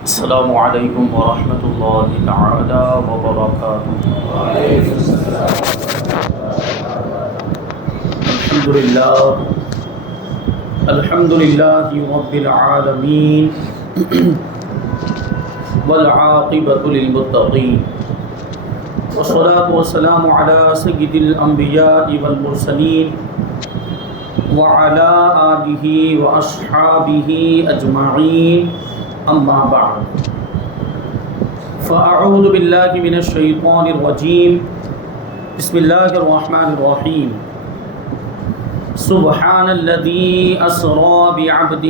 السلام علیکم ورحمۃ اللہ تعالی وبرکاتہ۔ الحمد للہ رب العالمین والعاقبۃ للمتقین والصلاة والسلام علی سید الانبیاء والمرسلین وعلی آلہ واصحابہ اجمعین، اما بعد فاعوذ باللہ من الشیطان الرجیم، بسم اللہ الرحمن الرحیم۔ سبحان الذی اسری بعبدہ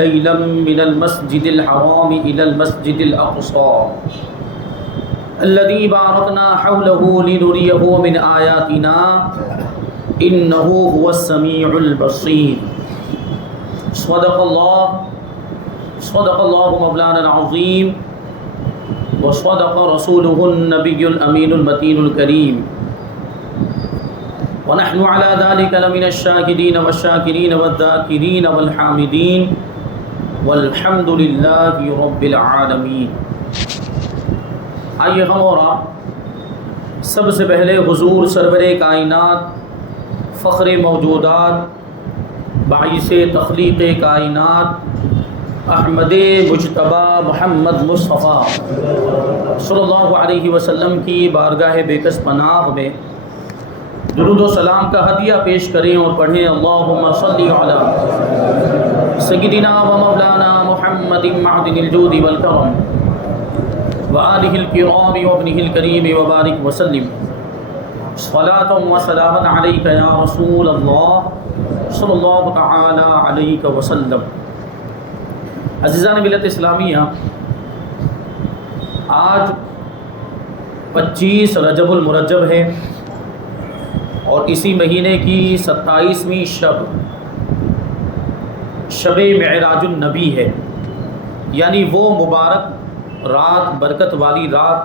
لیلا من المسجد الحرام الی المسجد الاقصی الذی بارکنا حولہ لنریہ من آیاتنا انہ هو السمیع البصیر۔ صدق اللہ مولانا العظیم وصدق رسولہ النبی الامین المتین الکریم، ونحن على ذلك لمن الشاهدين والشاكرين والذاكرين والحامدين والحمد لله رب العالمین۔ آئیے ہم اور آپ سب سے پہلے حضور سرور کائنات، فخر موجودات، باعث تخلیق کائنات، احمد مجتبی محمد مصطفیٰ صلی اللہ علیہ وسلم کی بارگاہ بیکس پناہ میں درود و سلام کا ہدیہ پیش کریں اور پڑھیں اللہم صلی علی سیدنا و مولانا محمد معدن الجود والکرم وآلہ الکرام وابنہ الکریم وبارک وسلم، صلاۃ و سلام علیک یا رسول اللہ صلی اللہ تعالی علیہ وسلم۔ عزیزان ملت اسلامیہ، آج 25 رجب المرجب ہے اور اسی مہینے کی 27ویں شب معراج النبی ہے، یعنی وہ مبارک رات، برکت والی رات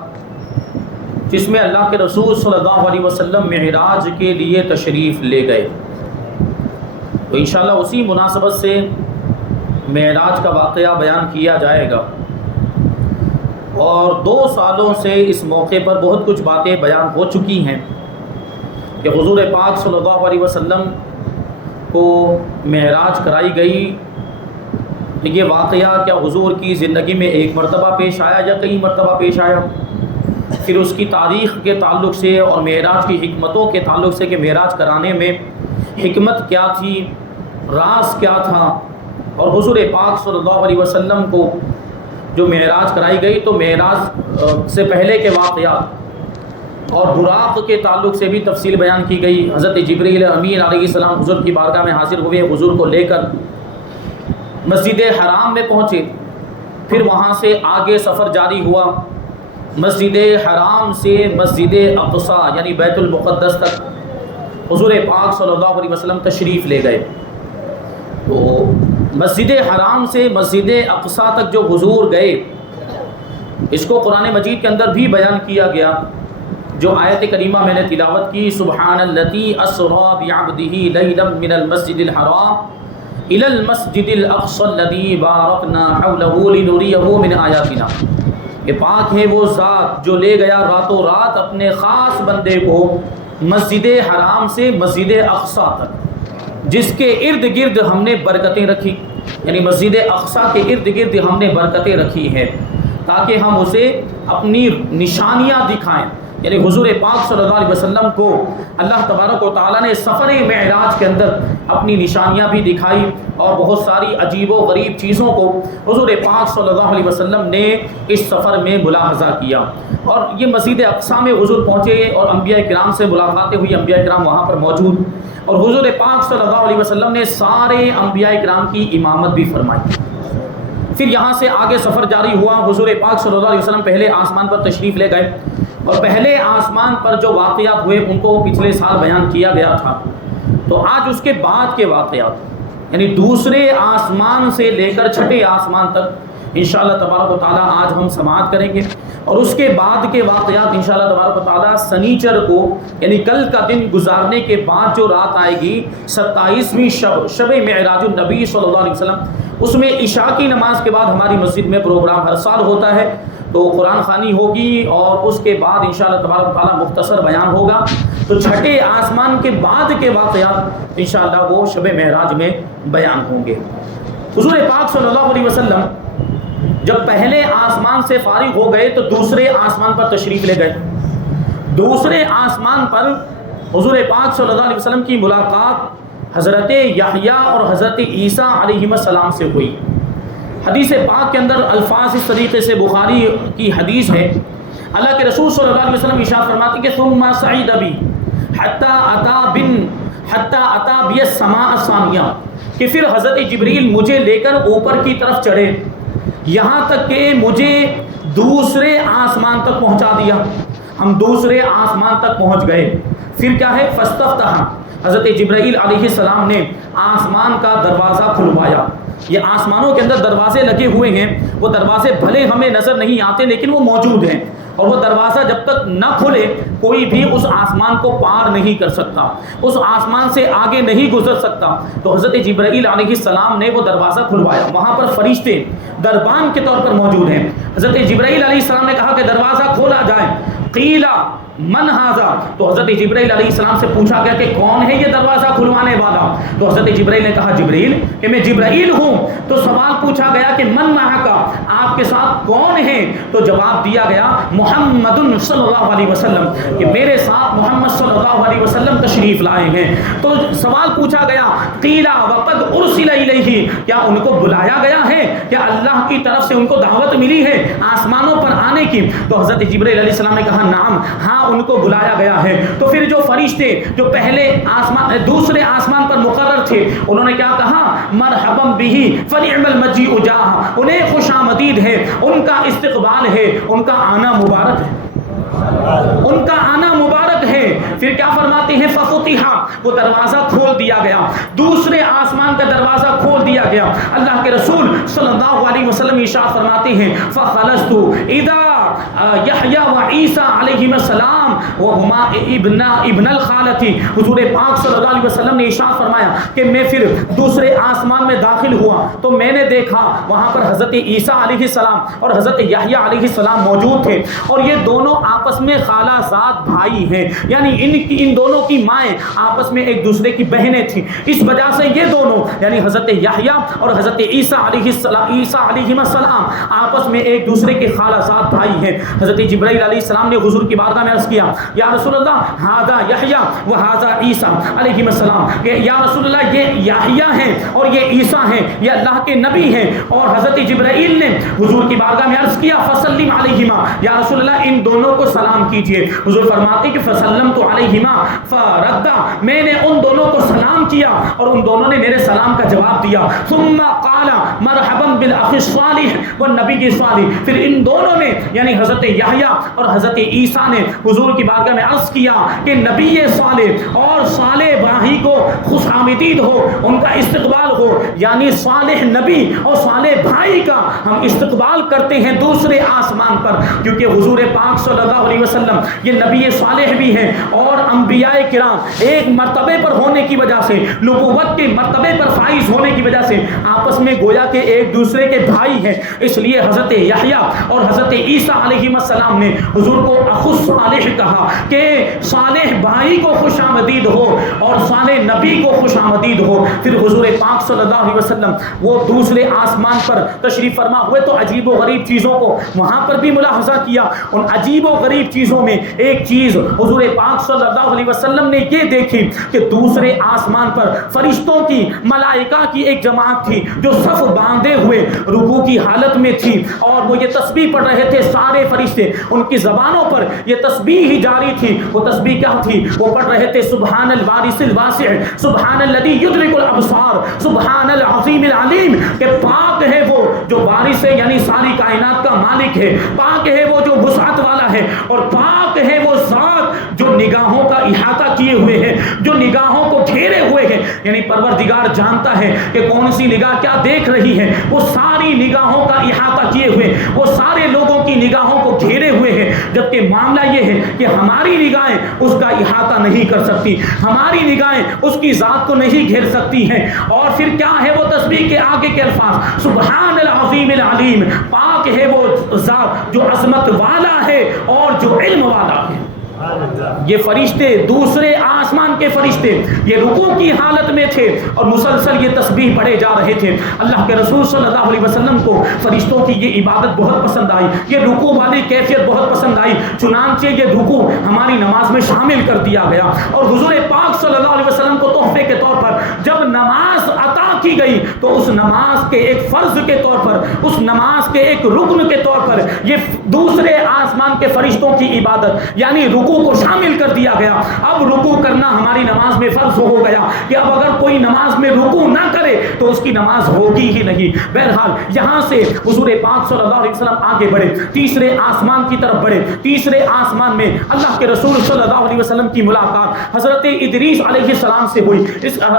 جس میں اللہ کے رسول صلی اللہ علیہ وسلم معراج کے لیے تشریف لے گئے۔ تو انشاءاللہ اسی مناسبت سے معراج کا واقعہ بیان کیا جائے گا، اور 2 سالوں سے اس موقع پر بہت کچھ باتیں بیان ہو چکی ہیں کہ حضور پاک صلی اللہ علیہ وسلم کو معراج کرائی گئی۔ یہ واقعہ کیا حضور کی زندگی میں ایک مرتبہ پیش آیا یا کئی مرتبہ پیش آیا؟ پھر اس کی تاریخ کے تعلق سے اور معراج کی حکمتوں کے تعلق سے کہ معراج کرانے میں حکمت کیا تھی، راز کیا تھا، اور حضور پاک صلی اللہ علیہ وسلم کو جو معراج کرائی گئی تو معراج سے پہلے کے واقعات اور براق کے تعلق سے بھی تفصیل بیان کی گئی۔ حضرت جبریل امین علیہ السلام حضور کی بارگاہ میں حاضر ہوئے، حضور کو لے کر مسجد حرام میں پہنچے، پھر وہاں سے آگے سفر جاری ہوا، مسجد حرام سے مسجد اقصی یعنی بیت المقدس تک حضور پاک صلی اللہ علیہ وسلم تشریف لے گئے۔ تو مسجد حرام سے مسجد اقصی تک جو حضور گئے، اس کو قرآن مجید کے اندر بھی بیان کیا گیا۔ جو آیت کریمہ میں نے تلاوت کی، سبحان الذی اسری بعبدہ لیلا من المسجد الحرام الی المسجد الاقصی الذی بارکنا حولہ لنریہ من آیاتنا، کہ پاک ہے وہ ذات جو لے گیا راتوں رات اپنے خاص بندے کو مسجد حرام سے مسجد اقصی تک، جس کے ارد گرد ہم نے برکتیں رکھی، یعنی مسجد اقصی کے ارد گرد ہم نے برکتیں رکھی ہیں تاکہ ہم اسے اپنی نشانیاں دکھائیں۔ یعنی حضور پاک صلی اللہ علیہ وسلم کو اللہ تبارک و تعالیٰ نے سفر معراج کے اندر اپنی نشانیاں بھی دکھائی، اور بہت ساری عجیب و غریب چیزوں کو حضور پاک صلی اللہ علیہ وسلم نے اس سفر میں ملاحظہ کیا۔ اور یہ مسجد اقصی میں حضور پہنچے اور انبیاء کرام سے ملاقاتیں ہوئی، انبیاء کرام وہاں پر موجود، اور حضور پاک صلی اللہ علیہ وسلم نے سارے انبیاء کرام کی امامت بھی فرمائی۔ پھر یہاں سے آگے سفر جاری ہوا، حضور پاک صلی اللہ علیہ وسلم پہلے آسمان پر تشریف لے گئے، اور پہلے آسمان پر جو واقعات ہوئے ان کو پچھلے سال بیان کیا گیا تھا۔ تو آج اس کے بعد کے واقعات، یعنی دوسرے آسمان سے لے کر چھٹے آسمان تک انشاءاللہ تبارک و تعالیٰ آج ہم سماعت کریں گے، اور اس کے بعد کے واقعات انشاءاللہ تبارک و تعالیٰ سنیچر کو یعنی کل کا دن گزارنے کے بعد جو رات آئے گی 27ویں شب معراج النبی صلی اللہ علیہ وسلم، اس میں عشاء کی نماز کے بعد ہماری مسجد میں پروگرام ہر سال ہوتا ہے، تو قرآن خوانی ہوگی اور اس کے بعد انشاءاللہ تبارک و تعالیٰ مختصر بیان ہوگا۔ تو چھٹے آسمان کے بعد کے واقعات انشاءاللہ وہ شب معراج میں بیان ہوں گے۔ حضور پاک صلی اللہ علیہ وسلم جب پہلے آسمان سے فارغ ہو گئے تو دوسرے آسمان پر تشریف لے گئے۔ دوسرے آسمان پر حضور پاک صلی اللہ علیہ وسلم کی ملاقات حضرت یحییٰ اور حضرت عیسیٰ علیہ السلام سے ہوئی۔ حدیث پاک کے اندر الفاظ اس طریقے سے بخاری کی حدیث ہے، اللہ کے رسول صلی اللہ علیہ وسلم ارشاد فرماتے کہ ثم صعد بی حتی اتا بی السماء الثانیہ، کہ پھر حضرت جبریل مجھے لے کر اوپر کی طرف چڑھے یہاں تک کہ مجھے دوسرے آسمان تک پہنچا دیا۔ ہم دوسرے آسمان تک پہنچ گئے، پھر کیا ہے فاستفتح، حضرت جبرائیل علیہ السلام نے آسمان کا دروازہ کھلوایا۔ یہ آسمانوں کے اندر دروازے لگے ہوئے ہیں، وہ دروازے بھلے ہمیں نظر نہیں آتے لیکن وہ موجود ہیں، اور وہ دروازہ جب تک نہ کھلے کوئی بھی اس آسمان کو پار نہیں کر سکتا، اس آسمان سے آگے نہیں گزر سکتا۔ تو حضرت جبرائیل علیہ السلام نے وہ دروازہ کھلوایا، وہاں پر فرشتے دربان کے طور پر موجود ہیں۔ حضرت جبرائیل علیہ السلام نے کہا کہ دروازہ کھولا جائے، قیلا من ھذا، تو حضرت جبرائیل علیہ السلام سے پوچھا گیا کہ کون ہے یہ دروازہ کھلوانے والا؟ تو حضرت جبرائیل نے کہا جبرائیل کہ میں جبرائیل ہوں۔ تو سوال پوچھا گیا کہ من معک، آپ کے ساتھ کون ہے؟ تو جواب دیا گیا محمد صلی اللہ علیہ وسلم، کہ میرے ساتھ محمد صلی اللہ علیہ وسلم تشریف لائے ہیں۔ تو سوال پوچھا گیا قیلا وقد ارسل الیہ، کیا ان کو بلایا گیا ہے؟ کیا اللہ کی طرف سے ان کو دعوت ملی ہے آسمانوں پر آنے کی؟ تو حضرت جبرائیل علیہ السلام نے کہا نعم، ہاں ان کو بلایا گیا ہے۔ تو پھر جو فرشتے جو پہلے دوسرے آسمان پر مقرر تھے انہوں نے کیا کہا؟ مرحبا بہ فنعم المجیء جاہ، انہیں خوش آمدید ہے، ان کا استقبال ہے، ان کا آنا مبارک ہے، ان کا آنا مبارک ہے۔ پھر کیا فرماتے ہیں ففتح، وہ دروازہ کھول دیا گیا، دوسرے آسمان کا دروازہ کھول دیا گیا۔ اللہ کے رسول صلی اللہ علیہ وسلم ارشاد فرماتے ہیں فخلصت اذا یحییٰ و عیسیٰ علیہ السلام وہما ابن الخالتی، حضور پاک صلی اللہ علیہ وسلم نے ارشاد فرمایا کہ میں پھر دوسرے آسمان میں داخل ہوا تو میں نے دیکھا وہاں پر حضرت عیسیٰ علیہ السلام اور حضرت یحییٰ علیہ السلام موجود تھے، اور یہ دونوں آپس میں خالہ زاد بھائی ہیں، یعنی ان دونوں کی مائیں آپس میں ایک دوسرے کی بہنیں تھیں۔ اس وجہ سے یہ دونوں یعنی حضرت یحییٰ اور حضرت عیسیٰ علیہ السلام آپس میں ایک دوسرے کے خالہ زاد بھائی ہیں۔ حضرت جبرائیل علیہ السلام نے حضور کی بارگاہ میں عرض کیا یا رسول اللہ ھذا یحییٰ و ھذا عیسیٰ علیہ السلام، کہ یا رسول اللہ یہ یحییٰ ہیں اور یہ عیسیٰ ہیں، یہ اللہ کے نبی ہیں۔ اور حضرت جبرائیل نے حضور کی بارگاہ میں عرض کیا فسلم علیہما، یا رسول اللہ ان دونوں کو سلام کیجئے۔ حضور فرماتے کہ فسلمت علیہما فردا، میں نے ان دونوں کو سلام کیا اور ان دونوں نے میرے سلام کا جواب دیا۔ ثم قال مرحبا بالاخ الصالح والنبی الصالح، پھر ان دونوں نے یعنی حضرت یحییٰ اور حضرت عیسیٰ نے حضور کی بارگاہ میں عرض کیا کہ نبی صالح اور صالح بھائی کو خوش آمدید ہو، ان کا استقبال ہو، یعنی صالح نبی اور صالح بھائی کا ہم استقبال کرتے ہیں دوسرے آسمان پر، کیونکہ حضور پاک صلی اللہ علیہ وسلم یہ نبی صالح بھی ہیں اور انبیاء کرام ایک مرتبے پر ہونے کی وجہ سے، نبوت کے مرتبے پر فائز ہونے کی وجہ سے آپس میں گویا کہ ایک دوسرے کے بھائی ہیں۔ اس لیے حضرت یحییٰ اور حضرت عیسیٰ علیہ السلام نے حضور کو اخو صالح کہا کہ صالح بھائی کو خوش آمدید ہو اور صالح نبی کو خوش آمدید ہو۔ پھر حضور پاک صلی اللہ علیہ وسلم وہ دوسرے آسمان پر تشریف فرما ہوئے تو عجیب و غریب چیزوں کو وہاں پر بھی ملاحظہ کیا۔ ان عجیب و غریب چیزوں میں ایک چیز حضور پاک صلی اللہ علیہ وسلم نے یہ دیکھی کہ دوسرے آسمان پر فرشتوں کی ملائکہ کی ایک جماعت تھی جو صف باندھے ہوئے رکوع کی حالت میں تھی، اور وہ یہ تسبیح پڑھ رہے تھے سارے فرشتے، ان کی زبانوں پر یہ تسبیح ہی جاری تھی۔ وہ تسبیح کیا تھی؟ وہ پڑھ رہے تھے سبحان الوارث الواسع، سبحان الذی یدرک الابصار، سبحان العظیم العلیم، کہ پاک ہے وہ جو وارث ہے یعنی ساری کائنات کا مالک ہے، پاک ہے وہ جو وسعت والا ہے، اور پاک ہے وہ ذات جو نگاہوں کا احاطہ کیے ہوئے ہیں، جو نگاہوں کو گھیرے ہوئے ہیں، یعنی پروردگار جانتا ہے کہ کون سی نگاہ کیا دیکھ رہی ہے، وہ ساری نگاہوں کا احاطہ کیے ہوئے، وہ سارے لوگوں کی نگاہوں کو گھیرے ہوئے ہیں، جبکہ معاملہ یہ ہے کہ ہماری نگاہیں اس کا احاطہ نہیں کر سکتی، ہماری نگاہیں اس کی ذات کو نہیں گھیر سکتی ہیں۔ اور پھر کیا ہے وہ تسبیح کے آگے کے الفاظ، سبحان العظیم العلیم، پاک ہے وہ ذات جو عظمت والا ہے اور جو علم والا ہے۔ یہ فرشتے، دوسرے آسمان کے فرشتے، یہ رکوع کی حالت میں تھے اور مسلسل یہ تسبیح پڑھے جا رہے تھے۔ اللہ کے رسول صلی اللہ علیہ وسلم کو فرشتوں کی یہ عبادت بہت پسند آئی، یہ رکوع والی کیفیت بہت پسند آئی، چنانچہ یہ رکوع ہماری نماز میں شامل کر دیا گیا۔ اور حضور پاک صلی اللہ علیہ وسلم کو تحفے کے طور پر جب نماز عطا کی گئی تو اس نماز کے ایک فرض کے طور پر، اس نماز کے ایک رکن کے طور پر یہ دوسرے آسمان کے فرشتوں کی عبادت یعنی رکوع کو شامل کر دیا گیا۔ اب رکوع کرنا ہماری نماز میں فرض ہو گیا کہ اب اگر کوئی نماز میں رکوع نہ کرے تو اس کی نماز ہوگی ہی نہیں۔ بہرحال یہاں سے حضور پاک صلی اللہ علیہ وسلم آگے بڑھے، تیسرے آسمان کی طرف بڑھے۔ تیسرے آسمان میں اللہ کے رسول صلی اللہ علیہ وسلم کی ملاقات حضرت ادریس علیہ السلام سے ہوئی،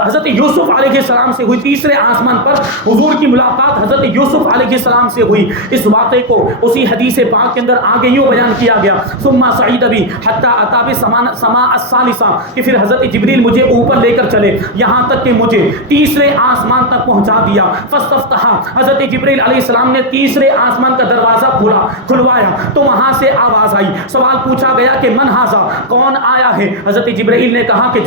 حضرت یوسف علیہ السلام سے ہوئی۔ تیسرے آسمان پر حضور کی ملاقات حضرت یوسف علیہ السلام سے ہوئی۔ اس واقعے کو اسی حدیث پاک کے اندر آگے یوں بیان کیا گیا، ثم صعید بی حتی اتی بسماء الثالثہ، کہ پھر حضرت جبریل مجھے اوپر لے کر چلے یہاں تک کہ مجھے تیسرے آسمان تک پہنچا دیا۔ فاستفتح، حضرت جبریل علیہ السلام نے تیسرے آسمان کا دروازہ کھلوایا تو وہاں سے آواز آئی، سوال پوچھا گیا کہ من ھذا، کون آیا ہے؟ حضرت جبریل نے کہا کہ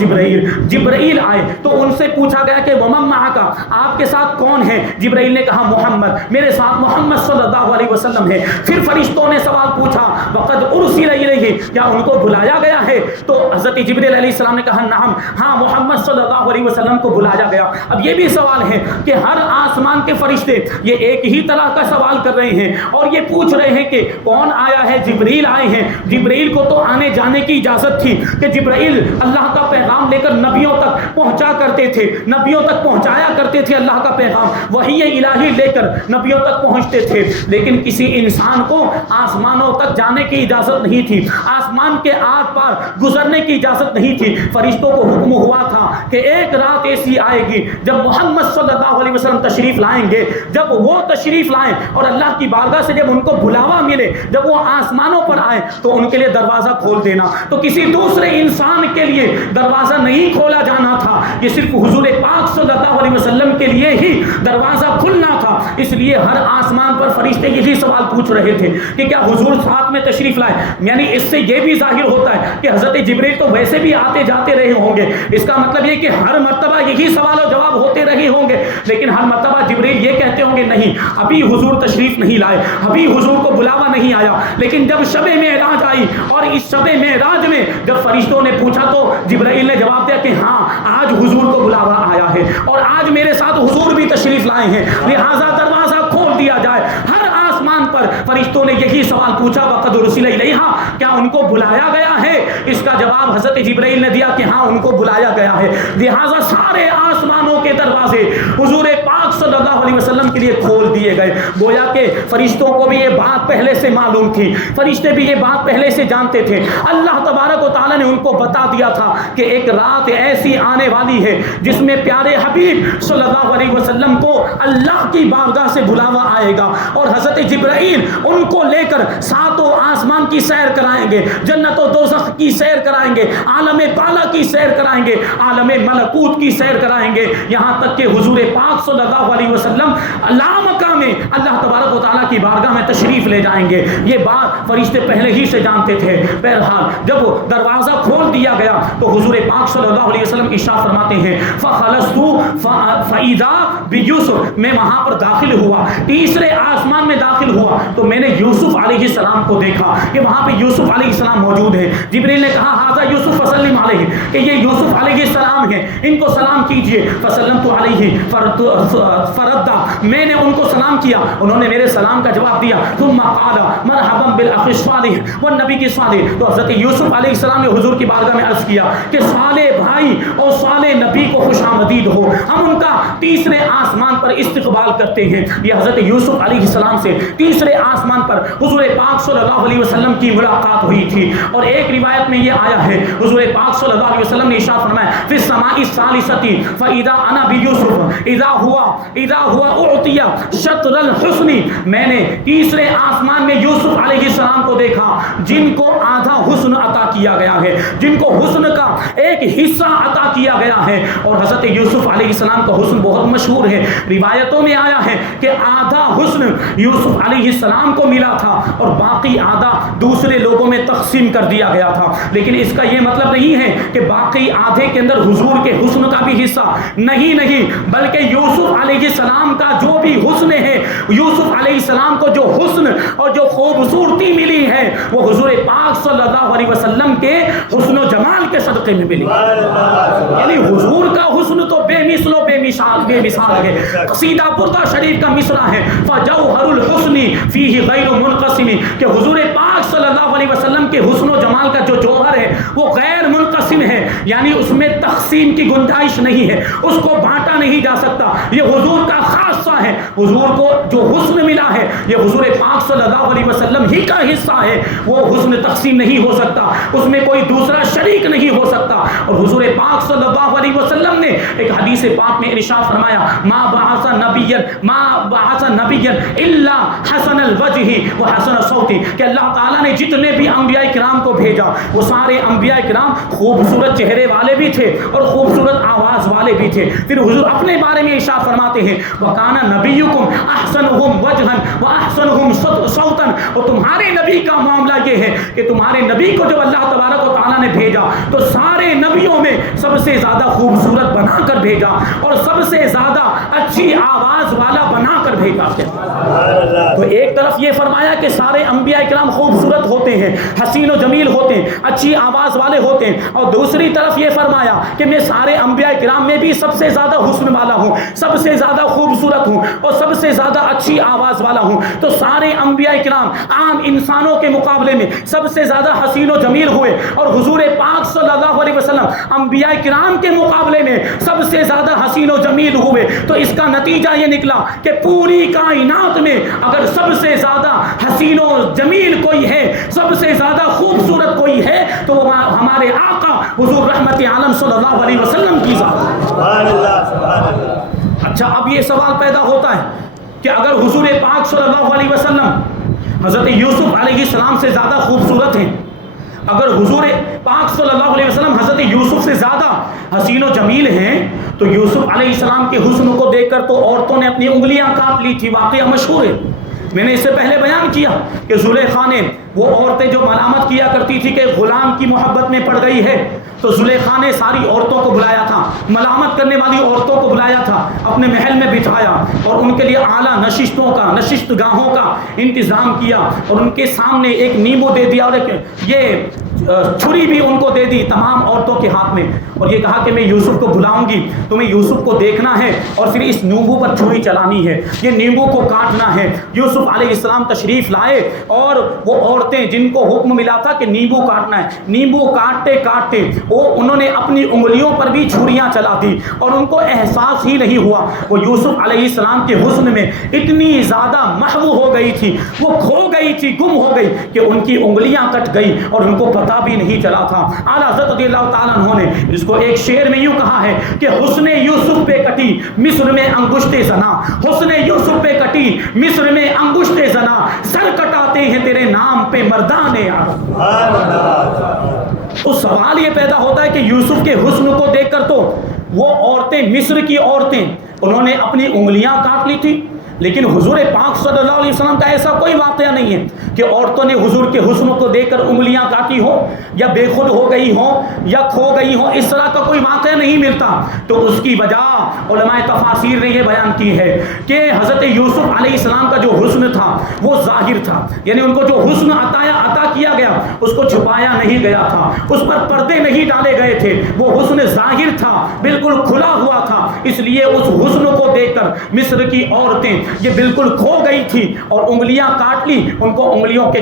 جبرائیل آئے۔ تو ان سے پوچھا گیا کہ ومن معک، آپ کے ساتھ کون ہے؟ جبرائیل نے کہا محمد، میرے ساتھ محمد صلی اللہ علیہ وسلم ہے۔ پھر فرشتوں نے سوال پوچھا وقد ارسل الیہ، کیا ان کو بلایا گیا ہے؟ تو حضرت جبرائیل علیہ السلام نے کہا نعم، ہاں محمد صلی اللہ علیہ وسلم کو بلایا گیا۔ اب یہ بھی سوال ہے کہ ہر آسمان کے فرشتے یہ ایک ہی طرح کا سوال کر رہے ہیں اور یہ پوچھ رہے ہیں کہ کون آیا ہے؟ جبرائیل آئے ہیں۔ جبرائیل کو تو آنے جانے کی اجازت تھی کہ جبرائیل اللہ کا پیغام لے کر نبیوں تک پہنچا کرتے تھے، نبیوں تک پہنچایا کرتے تھے اللہ کا پیغام، وحی الہی لے کر نبیوں تک پہنچتے تھے، لیکن کسی انسان کو آسمانوں تک جانے کی اجازت نہیں تھی، آسمان کے آر پار گزرنے کی اجازت نہیں تھی۔ فرشتوں کو حکم ہوا تھا کہ ایک رات ایسی آئے گی جب محمد صلی اللہ علیہ وسلم تشریف لائیں گے، جب وہ تشریف لائیں اور اللہ کی بارگاہ سے جب ان کو بلاوا ملے، جب وہ آسمانوں پر آئے تو ان کے لیے دروازہ کھول دینا۔ تو کسی دوسرے انسان کے لیے دروازہ نہیں کھولا جانا تھا، یہ صرف حضور پاک صلی اللہ علیہ وسلم کے لیے ہی دروازہ کھلنا تھا۔ اس لیے ہر آسمان پر فرشتے یہی سوال پوچھ رہے تھے کہ کیا حضور ساتھ میں تشریف لائے؟ یعنی اس سے یہ بھی ظاہر ہوتا ہے کہ حضرت جبریل تو ویسے بھی آتے جاتے رہے ہوں گے، اس کا مطلب یہ کہ ہر مرتبہ یہی سوال و جواب ہوتے رہے ہوں گے، لیکن ہر مرتبہ جبریل یہ کہتے ہوں گے نہیں ابھی حضور تشریف نہیں لائے، ابھی حضور کو بلاوا نہیں آیا۔ لیکن جب شب معراج آئی اور اس شب معراج میں جب فرشتوں نے پوچھا تو جبرائیل نے جواب دیا کہ ہاں آج حضور کو بلاوا آیا ہے اور آج میرے ساتھ حضور بھی تشریف لائے ہیں، لہذا دروازہ کھول دیا جائے۔ ہر آسمان پر فرشتوں نے یہی سوال پوچھا وقد ارسل الیہا، کیا ان کو بلایا گیا ہے؟ اس کا جواب حضرت جبرائیل نے دیا کہ ہاں ان کو بلایا گیا ہے، لہذا سارے آسمانوں کے دروازے حضور پاک صلی اللہ علیہ وسلم کے لیے کھول دیے گئے۔ گویا کہ فرشتوں کو بھی یہ بات پہلے سے معلوم تھی، فرشتے بھی یہ بات پہلے سے جانتے تھے۔ اللہ تبارک و تعالیٰ نے ان کو بتا دیا تھا کہ ایک رات ایسی آنے والی ہے جس میں پیارے حبیب صلی اللہ علیہ وسلم کو اللہ کی بارگاہ سے بلاوا آئے گا اور حضرت جبرائیل ان کو لے کر ساتوں آسمان کی سیر کرائیں گے، جنت و دوزخ کی سیر کرائیں گے، عالم بالا کی سیر کرائیں گے، عالم ملکوت کی سیر کرائیں گے، یہاں تک کہ حضور پاک صلی اللہ علیہ وسلم لامکہ میں اللہ تبارک و تعالیٰ کی بارگاہ میں تشریف لے جائیں گے۔ یہ بات فرشتے پہلے ہی سے جانتے تھے۔ بہرحال جب دروازہ کھول دیا گیا تو حضور پاک صلی اللہ علیہ وسلم ارشاد فرماتے ہیں فخلصت فاذا بیوسف، میں وہاں پر داخل ہوا، تیسرے آسمان میں داخل ہوا تو میں نے یوسف علیہ السلام کو دیکھا کہ وہاں پہ یوسف علیہ السلام موجود ہیں۔ جبریل نے کہا ھذا یوسف فسلم علیہ، کہ یہ یوسف علیہ السلام ہیں، ان کو سلام کیجئے۔ فسلمت علیہ فردا، میں نے ان کو سلام کیا، انہوں نے میرے سلام کا جواب دیا۔ ثم قال مرحبا بالاخ الصالح والنبی کی صالح، تو حضرت یوسف علیہ السلام نے حضور کی بارگاہ میں عرض کیا کہ صالح بھائی اور صالح نبی کو خوش آمدید ہو، ہم ان کا تیسرے آسمان پر استقبال کرتے ہیں۔ یہ حضرت یوسف علیہ السلام سے تیسرے تیسرے آسمان پر حضور پاک صلی اللہ علیہ وسلم کی ملاقات ہوئی تھی. اور ایک روایت میں یہ آیا ہے حضور پاک صلی اللہ علیہ وسلم نے ارشاد فرمایا فی السماء الثالثۃ فاذا انا بیوسف اذا هو اعطی شطر الحسن، میں نے تیسرے آسمان میں یوسف علیہ السلام کو دیکھا جن کو آدھا حسن عطا کیا گیا ہے، جن کو حسن کا ایک حصہ عطا کیا گیا ہے. اور حضرت یوسف علیہ السلام کا حسن بہت مشہور ہے، روایتوں میں آیا ہے کہ آدھا حسن یوسف علیہ السلام کو ملا تھا اور باقی آدھا دوسرے لوگوں میں تقسیم کر دیا گیا تھا. لیکن اس کا یہ مطلب نہیں ہے کہ باقی آدھے کے اندر حضور کے حسن کا بھی حصہ نہیں، بلکہ یوسف علیہ السلام کا جو بھی حسن ہے، یوسف علیہ السلام کو جو حسن اور جو خوبصورتی ملی ہے وہ حضور پاک صلی اللہ علیہ وسلم کے حسن و جمال کے صدقے میں ملی. یعنی حضور کا حسن تو بے مثل و بے مثال ہے. قصیدہ بردہ شریف کا مصرع ہے فجوہر الحسن فیہ غیر منقسم، کہ حضور پاک صلی اللہ علیہ وسلم کے حسن و جمال کا جو جوہر ہے وہ غیر منقسم ہے، یعنی اس میں تقسیم کی گنجائش نہیں ہے، اس کو بانٹا نہیں جا سکتا. یہ حضور کا خاصہ ہے. حضور کو جو حسن ملا ہے یہ حضور پاک صلی اللہ علیہ وسلم ہی کا حصہ ہے. وہ حسن تقسیم نہیں ہو سکتا، اس میں کوئی دوسرا شریک نہیں ہو سکتا. اور حضور پاک صلی اللہ علیہ وسلم نے ایک حدیث پاک میں ارشاد فرمایا ما بعث نبیا الا حسن الوجہ وحسن صوت، کہ اللہ تعالیٰ نے جتنے بھی انبیاء کرام کو بھیجا وہ سارے انبیاء کرام خوبصورت چہرے والے بھی تھے اور خوبصورت آواز والے بھی تھے. پھر حضور اپنے بارے میں ارشاد فرماتے ہیں وَكَانَ نَبِيُّكُمْ أَحْسَنُهُمْ وَجْهًا وَأَحْسَنُهُمْ صَوْتًا، اور تمہارے نبی کا معاملہ یہ ہے کہ تمہارے نبی کو جب اللہ تبارک و تعالیٰ نے بھیجا تو سارے نبیوں میں سب سے زیادہ خوبصورت بنا کر بھیجا اور سب سے زیادہ اچھی آواز والا بنا کر بھیجا. تو ایک طرف یہ فرمایا کہ سارے انبیاء کرام خوبصورت ہوتے ہیں، حسین و جمیل ہوتے ہیں، اچھی آواز والے ہوتے ہیں، اور دوسری طرف یہ فرمایا کہ میں سارے انبیاء کرام میں بھی سب سے زیادہ حسن والا ہوں، سب سے زیادہ خوبصورت ہوں اور سب سے زیادہ اچھی آواز والا ہوں. تو سارے انبیاء کرام عام انسانوں کے مقابلے میں سب سے زیادہ حسین و جمیل ہوئے اور حضور پاک صلی اللہ علیہ وسلم انبیاء کرام کے مقابلے میں سب سے زیادہ حسین و جمیل ہوئے. تو اس کا نتیجہ یہ نکلا کہ پوری کائنات میں اگر سب سے زیادہ حسین و جمیل کوئی ہے، سب سے زیادہ خوبصورت کوئی ہے تو وہ ہمارے آقا حضور رحمت عالم صلی اللہ علیہ وسلم کی ذات. سبحان اللہ سبحان اللہ. اچھا اب یہ سوال پیدا ہوتا ہے کہ اگر حضور پاک صلی اللہ علیہ وسلم حضرت یوسف علیہ السلام سے زیادہ خوبصورت ہیں، اگر حضور پاک صلی اللہ علیہ وسلم حضرت یوسف سے زیادہ حسین و جمیل ہیں تو یوسف علیہ السلام کے حسن کو دیکھ کر تو عورتوں نے اپنی انگلیاں کاٹ لی تھی. واقعہ مشہور ہے، میں نے اس سے پہلے بیان کیا کہ زلیخا نے وہ عورتیں جو ملامت کیا کرتی تھی کہ غلام کی محبت میں پڑ گئی ہے، تو زلیخا نے ساری عورتوں کو بلایا تھا، ملامت کرنے والی عورتوں کو بلایا تھا، اپنے محل میں بٹھایا اور ان کے لیے اعلیٰ نشستوں کا، نشست گاہوں کا انتظام کیا اور ان کے سامنے ایک نیمبو دے دیا اور یہ چھری بھی ان کو دے دی تمام عورتوں کے ہاتھ میں، اور یہ کہا کہ میں یوسف کو بلاؤں گی، تمہیں یوسف کو دیکھنا ہے اور پھر اس نیمبو پر چھری چلانی ہے، یہ نیمبو کو کاٹنا ہے. یوسف علیہ السلام تشریف لائے اور وہ عورتیں جن کو حکم ملا تھا کہ نیمبو کاٹنا ہے، نیمبو کاٹتے کاٹتے وہ انہوں نے اپنی انگلیوں پر بھی چھریاں چلا دی اور ان کو احساس ہی نہیں ہوا. وہ یوسف علیہ السلام کے حسن میں اتنی زیادہ محو ہو گئی تھی، وہ کھو گئی تھی، گم ہو گئی کہ ان کی انگلیاں کٹ گئی اور ان کو پتہ بھی نہیں چلا تھا. اعلیٰ حضرت رضی اللہ تعالیٰ عنہ نے اس کو ایک شعر میں یوں کہا ہے کہ حسن یوسف پہ کٹی مصر میں انگشت زنا، حسن یوسف پہ کٹی مصر میں انگشت زنا، سر کٹاتے ہیں تیرے نام پہ مردان عرب. تو سوال یہ پیدا ہوتا ہے کہ یوسف کے حسن کو دیکھ کر تو وہ عورتیں، مصر کی عورتیں، انہوں نے اپنی انگلیاں کاٹ لی تھی، لیکن حضور پاک صلی اللہ علیہ وسلم کا ایسا کوئی واقعہ نہیں ہے کہ عورتوں نے حضور کے حسن کو دیکھ کر انگلیاں کاٹی ہو یا بے خود ہو گئی ہو یا کھو گئی ہو، اس طرح کا کوئی واقعہ نہیں ملتا. تو اس کی وجہ علماء تفاسیر نے یہ بیان کی ہے کہ حضرت یوسف علیہ السلام کا جو حسن تھا وہ ظاہر تھا، یعنی ان کو جو حسن عطا کیا گیا اس کو چھپایا نہیں گیا تھا، اس پر پردے نہیں ڈالے گئے تھے، وہ حسن ظاہر تھا، بالکل کھلا ہوا تھا. اس لیے اس حسن کو دیکھ کر مصر کی عورتیں یہ بالکل کھو گئی تھی اور انگلیاں کاٹ لی، ان کو انگلیوں کے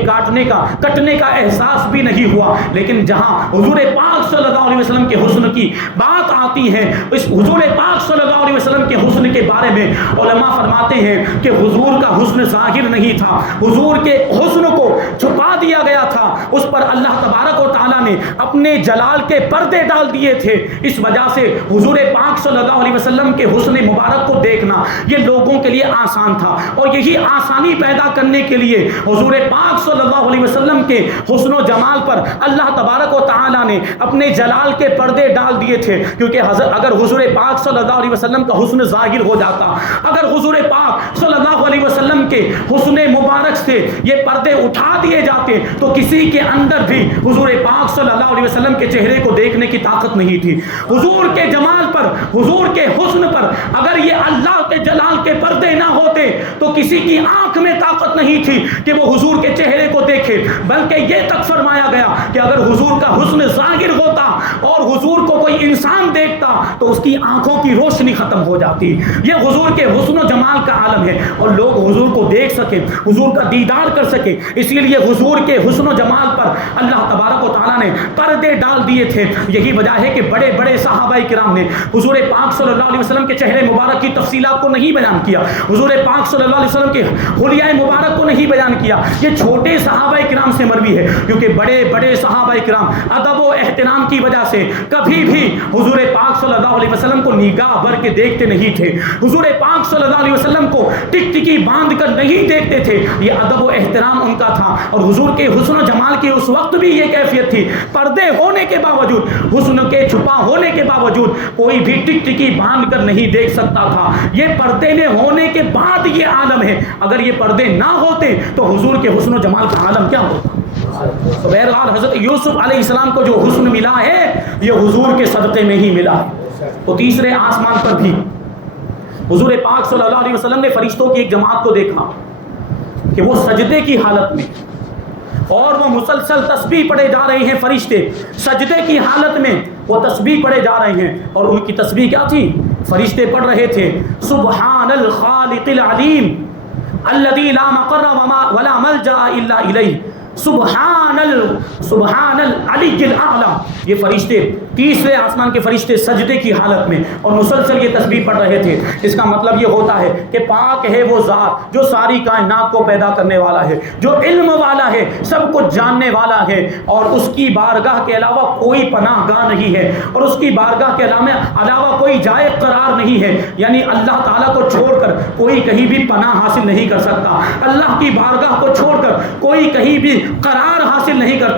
کٹنے کا احساس بھی نہیں ہوا. لیکن جہاں حضور پاک صلی اللہ علیہ وسلم کے حسن کی بات بات آتی ہے اس حضور پاک صلی اللہ علیہ وسلم کے حسن کے بارے میں علماء فرماتے ہیں کہ حضور کا حسن ظاہر نہیں تھا، حضور کے حسن کو چھپا دیا گیا تھا، اس پر اللہ تبارک و تعالیٰ نے اپنے جلال کے پردے ڈال دیے تھے۔ اس وجہ سے حضور پاک صلی اللہ علیہ وسلم کے حسن مبارک کو دیکھنا یہ لوگوں کے لیے آسان تھا، اور یہی آسانی پیدا کرنے کے لیے حضور پاک صلی اللہ علیہ وسلم کے حسن و جمال پر اللہ تبارک و تعالیٰ نے اپنے جلال کے پردے ڈال دیے تھے، کیونکہ اگر حضور پاک صلی اللہ علیہ وسلم کا حسن ظاہر ہو جاتا، اگر حضور پاک صلی اللہ علیہ وسلم کے حسن مبارک سے یہ پردے اٹھا دیے جاتے تو کسی کے اندر بھی حضور پاک صلی اللہ علیہ وسلم کے چہرے کو دیکھنے کی طاقت نہیں تھی۔ حضور کے جمال پر، حضور کے حسن پر اگر یہ اللہ کے جلال کے پردے نہ ہوتے تو کسی کی آنکھ میں طاقت نہیں تھی کہ وہ حضور کے چہرے کو دیکھے، بلکہ یہ تک فرمایا گیا کہ اگر حضور کا حسن ظاہر ہوتا اور حضور کو کوئی انسان دیکھتا تو اس کی آنکھوں کی روشنی ختم ہو جاتی۔ یہ حضور کے حسن و جمال کا عالم ہے، اور لوگ حضور کو دیکھ سکیں، حضور کا دیدار کر سکیں، اسی لیے حضور کے حسن و جمال پر اللہ تبارک و تعالیٰ نے پردے ڈال دیے تھے۔ یہی وجہ ہے کہ بڑے بڑے صحابہ کرام نے حضور پاک صلی اللہ علیہ وسلم کے چہرے مبارک کی تفصیلات کو نہیں بیان کیا، حضور پاک صلی اللہ علیہ وسلم کے حلیہ مبارک کو نہیں بیان کیا۔ یہ چھوٹے صحابہ کرام سے مروی ہے، کیونکہ بڑے بڑے صحابہ کرام ادب و احترام کی وجہ سے کبھی بھی حضور پاک صلی اللہ علیہ وسلم کو نگاہ بھر کے دیکھتے نہیں تھے، حضور پاک صلی اللہ علیہ وسلم کو ٹک ٹکی باندھ کر نہیں دیکھتے تھے۔ یہ ادب و احترام ان کا تھا، اور حضور کے حسن و جمال کی اس وقت بھی یہ کیفیت تھی، پردے ہونے کے باوجود، حسن کے چھپا ہونے کے باوجود کوئی بھی ٹک ٹکی باندھ کر نہیں دیکھ سکتا تھا۔ یہ پردے نے ہونے کے بعد یہ عالم ہے، اگر یہ پردے نہ ہوتے تو حضور کے حسن و جمال کا عالم کیا ہوتا؟ تو بہرحال حضرت یوسف علیہ السلام کو جو حسن ملا ہے یہ حضور کے صدقے میں ہی ملا ہے۔ تو تیسرے آسمان پر بھی حضور پاک صلی اللہ علیہ وسلم نے فرشتوں کی ایک جماعت کو دیکھا کہ وہ سجدے کی حالت میں، اور وہ مسلسل تسبیح پڑھے جا رہے ہیں، فرشتے سجدے کی حالت میں وہ تسبیح پڑھے جا رہے ہیں، اور ان کی تسبیح کیا تھی؟ فرشتے پڑھ رہے تھے سبحان الخالق العلیم الذی لا مقر ولا ملجأ الا الیہ، سبحان العلی الاعلی۔ یہ فرشتے تیسرے آسمان کے فرشتے سجدے کی حالت میں اور مسلسل یہ تسبیح پڑھ رہے تھے۔ اس کا مطلب یہ ہوتا ہے کہ پاک ہے وہ ذات جو ساری کائنات کو پیدا کرنے والا ہے، جو علم والا ہے، سب کچھ جاننے والا ہے، اور اس کی بارگاہ کے علاوہ کوئی پناہ گاہ نہیں ہے، اور اس کی بارگاہ کے علاوہ کوئی جائے قرار نہیں ہے۔ یعنی اللہ تعالیٰ کو چھوڑ کر کوئی کہیں بھی پناہ حاصل نہیں کر سکتا، اللہ کی بارگاہ کو چھوڑ کر کوئی کہیں بھی قرار حاصل نہیں کر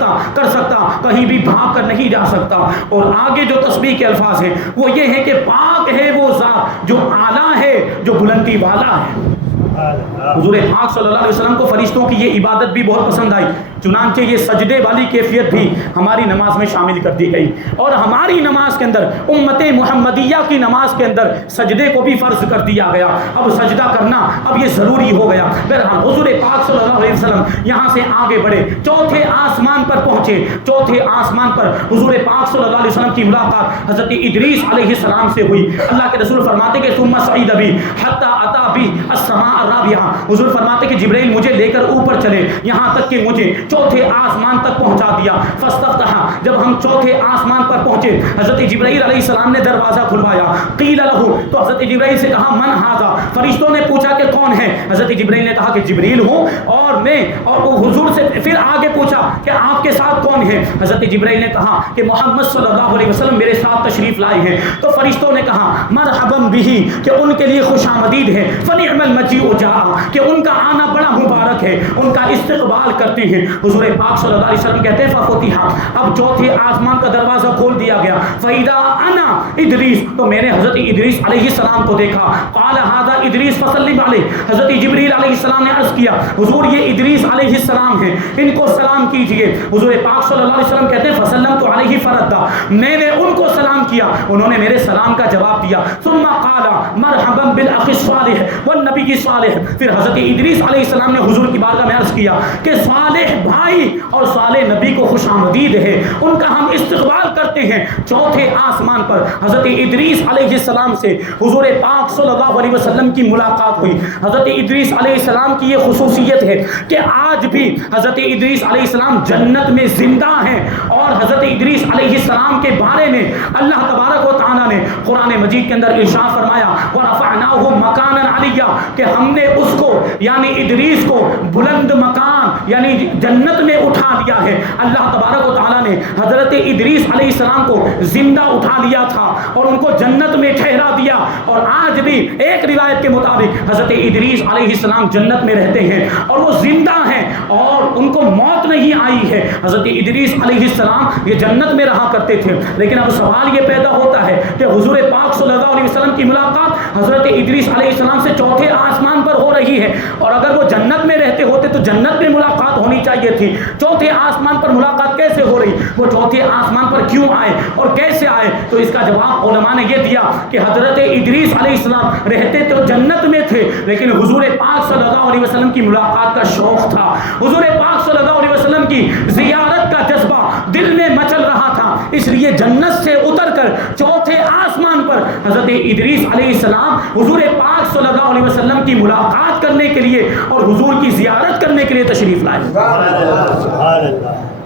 سکتا، کہیں بھی بھاگ کر نہیں جا سکتا۔ اور آگے جو تسبیح کے الفاظ ہیں وہ یہ ہے کہ پاک ہے وہ ذات جو اعلیٰ ہے، جو بلندی والا ہے۔ حضور پاک صلی اللہ علیہ وسلم کو فرشتوں کی یہ عبادت بھی بہت پسند آئی، چنانچہ یہ سجدے والی کیفیت بھی ہماری نماز میں شامل کر دی گئی، اور ہماری نماز کے اندر، امت محمدیہ کی نماز کے اندر سجدے کو بھی فرض کر دیا گیا۔ اب سجدہ کرنا اب یہ ضروری ہو گیا۔ بہرحال حضور پاک صلی اللہ علیہ وسلم یہاں سے آگے بڑھے، چوتھے آسمان پر پہنچے۔ چوتھے آسمان پر حضور پاک صلی اللہ علیہ وسلم کی ملاقات حضرت ادریس علیہ السلام سے ہوئی۔ اللہ کے رسول فرماتے کہ ثم صعد بی حتی اتی بی السماء الرابعہ، حضور فرماتے کہ جبرائیل مجھے لے کر اوپر چلے یہاں تک کہ مجھے چوتھے آسمان تک پہنچا دیا۔ فاستفتح، جب ہم چوتھے آسمان پر پہنچے حضرت جبرائیل علیہ السلام نے دروازہ کھلوایا۔ قیل لہ، تو حضرت جبرائیل سے کہا من ھذا، فرشتوں نے پوچھا کہ کون ہے؟ حضرت جبرائیل نے کہا کہ جبریل ہوں اور میں، اور وہ حضور سے پھر آگے پوچھا کہ آپ کے ساتھ کون ہے؟ حضرت جبرائیل نے کہا کہ محمد صلی اللہ علیہ وسلم میرے ساتھ تشریف لائے ہیں۔ تو فرشتوں نے کہا مرحبا بہ، کہ ان کے لیے خوش آمدید ہے، فنعم المجیء جاء، کہ ان کا آنا بڑا مبارک ہے، ان کا استقبال کرتے ہیں۔ حضور پاک صلی اللہ علیہ وسلم کہتے ہیں ففتح، اب چوتھے آسمان کا دروازہ کھول دیا گیا۔ فاذا انا ادریس، تو میں نے حضرت ادریس علیہ السلام کو دیکھا۔ قال ھذا ادریس فسلم علیہ، حضرت جبریل علیہ السلام نے عرض کیا حضور یہ ادریس علیہ السلام ہیں، ان کو سلام کیجئے۔ حضور پاک صلی اللہ علیہ وسلم کہتے ہیں فسلمت علیہ فردا، میں نے ان کو سلام کیا، انہوں نے میرے سلام کا جواب دیا۔ ثم قال مرحبا بالاخ الصالح والنبی صالح. پھر حضرت ادریس علیہ السلام نے حضور کی بارگاہ میں عرض کیا کہ صالح بھائی اور صالح نبی کو خوش آمدید ہے، ان کا ہم استقبال کرتے ہیں. چوتھے آسمان پر حضرت ادریس علیہ السلام سے حضور پاک صلی اللہ علیہ وسلم کی ملاقات ہوئی. حضرت ادریس علیہ السلام کی یہ خصوصیت ہے کہ آج بھی حضرت ادریس علیہ السلام جنت میں زندہ ہیں. اور حضرت ادریس علیہ السلام کے بارے میں اللہ تبارک و تعالیٰ نے قرآن مجید کے اندر ارشاد فرمایا وَرَفَعْنَاهُ مَكَانًا عَلِيًّا کہ ہم نے اس کو یعنی ادریس کو بلند مکان یعنی جنت میں اٹھا لیا ہے. اللہ تبارک و تعالیٰ نے حضرت ادریس علیہ السلام کو زندہ اٹھا لیا تھا اور ان کو جنت میں ٹھہرا دیا. اور آج بھی ایک روایت کے مطابق حضرت ادریس علیہ السلام جنت میں رہتے ہیں اور وہ زندہ ہیں اور ان کو موت نہیں آئی ہے. حضرت ادریس علیہ السلام یہ جنت میں رہا کرتے تھے. لیکن اب سوال یہ پیدا ہوتا ہے کہ حضور پاک صلی اللہ علیہ وسلم کی ملاقات حضرت ادریس علیہ السلام سے چوتھے آسمان پر ہو رہی ہے، اور اگر وہ جنت میں رہتے ہوتے تو جنت میں ملاقات ہونی چاہیے تھی. چوتھے آسمان پر ملاقات کیسے ہو رہی؟ وہ چوتھے آسمان پر کیوں آئے اور کیسے آئے؟ تو اس کا جواب علماء نے یہ دیا کہ حضرت ادریس علیہ السلام رہتے تو جنت میں تھے، لیکن حضور پاک صلی اللہ علیہ وسلم کی ملاقات کا شوق تھا. حضور پاک صلی اللہ علیہ وسلم کی زیارت کا جذبہ دل میں مچل رہا تھا، اس لیے جنت سے اتر کر چوتھے آسمان پر حضرت ادریس علیہ السلام حضور پاک صلی اللہ علیہ وسلم کی ملاقات کرنے کے لیے اور حضور کی زیارت کرنے کے لیے تشریف لائے.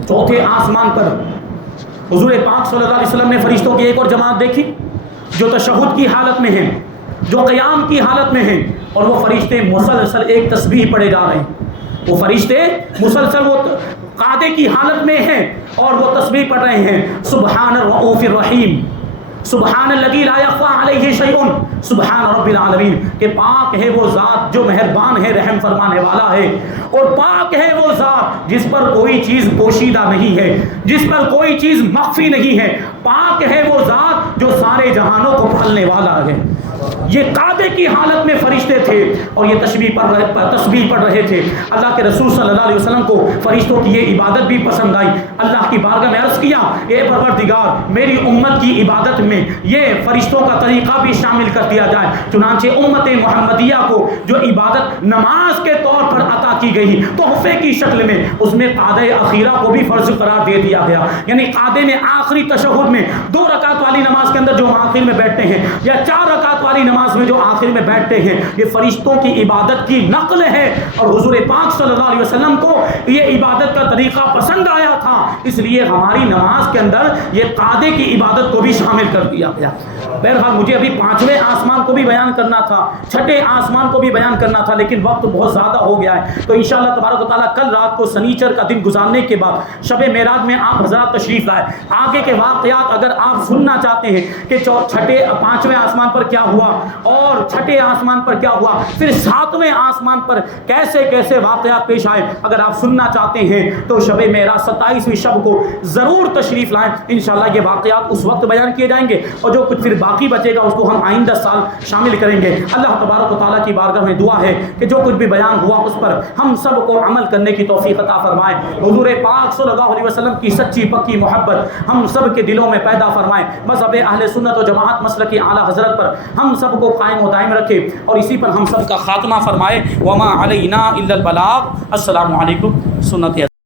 چوتھے آسمان پر حضور پاک صلی اللہ علیہ وسلم نے فرشتوں کی ایک اور جماعت دیکھی جو تشہد کی حالت میں ہیں، جو قیام کی حالت میں ہیں، اور وہ فرشتے مسلسل ایک تسبیح پڑھے جا رہے ہیں. وہ فرشتے مسلسل وہ قعدے کی حالت میں ہیں اور وہ تسبیح پڑھ رہے ہیں سبحان الرؤوف الرحیم، سبحان الذی لا یخفی علیہ شیء، سبحان رب العالمین کہ پاک ہے وہ ذات جو مہربان ہے، رحم فرمانے والا ہے، اور پاک ہے وہ ذات جس پر کوئی چیز پوشیدہ نہیں ہے، جس پر کوئی چیز مخفی نہیں ہے. پاک ہے وہ ذات جو سارے جہانوں کو پالنے والا ہے. یہ قعدے کی حالت میں فرشتے تھے اور یہ تسبیح پڑھ رہے تھے. اللہ کے رسول صلی اللہ علیہ وسلم کو فرشتوں کی یہ عبادت بھی پسند آئی. اللہ کی بارگاہ میں عرض کیا اے پروردگار میری امت کی عبادت میں یہ فرشتوں کا طریقہ بھی شامل کر دیا جائے. چنانچہ امت محمدیہ کو جو عبادت نماز کے طور پر عطا کی گئی تحفے کی شکل میں، اس میں قعدہ اخیرہ کو بھی فرض قرار دے دیا گیا. یعنی قعدے میں آخری تشہد میں 2 رکعت والی نماز کے اندر جو آخر میں بیٹھتے ہیں یا 4 رکعت والی نماز میں جو آخر میں بیٹھتے ہیں، یہ فرشتوں کی عبادت کی نقل ہے. اور حضور پاک صلی اللہ علیہ وسلم کو یہ عبادت کا طریقہ پسند آیا تھا، اس لیے ہماری نماز کے اندر یہ قعدے کی عبادت کو بھی شامل کر دیا گیا. بہرحال مجھے ابھی 5ویں آسمان کو بھی بیان کرنا تھا، 6ٹھے آسمان کو بھی بیان کرنا تھا، لیکن وقت بہت زیادہ ہو گیا ہے. تو انشاءاللہ تبارک و تعالیٰ کل رات کو سنیچر کا دن گزارنے کے بعد شب معراج میں آپ حضرات تشریف لائے. آگے کے واقعات اگر آپ سننا چاہتے ہیں کہ 5ویں آسمان پر کیا ہوا اور 6ٹھے آسمان پر کیا ہوا، پھر 7ویں آسمان پر کیسے کیسے واقعات پیش آئے، اگر آپ سننا چاہتے ہیں تو شب معراج 27ویں شب کو ضرور تشریف لائیں. انشاءاللہ یہ واقعات اس وقت بیان کیے جائیں گے اور جو کچھ پھر باقی بچے گا اس کو ہم آئندہ سال شامل کریں گے. اللہ تبارک و تعالیٰ کی بارگاہ میں دعا ہے کہ جو کچھ بھی بیان ہوا اس پر ہم سب کو عمل کرنے کی توفیق عطا فرمائے. حضور پاک صلی اللہ علیہ وسلم کی سچی پکی محبت ہم سب کے دلوں میں پیدا فرمائے. مذہب اہل سنت و جماعت مسلک اعلیٰ حضرت پر ہم سب کو قائم و دائم رکھے اور اسی پر ہم سب کا خاتمہ فرمائے. وما علینا الا البلاغ. السلام علیکم. سنت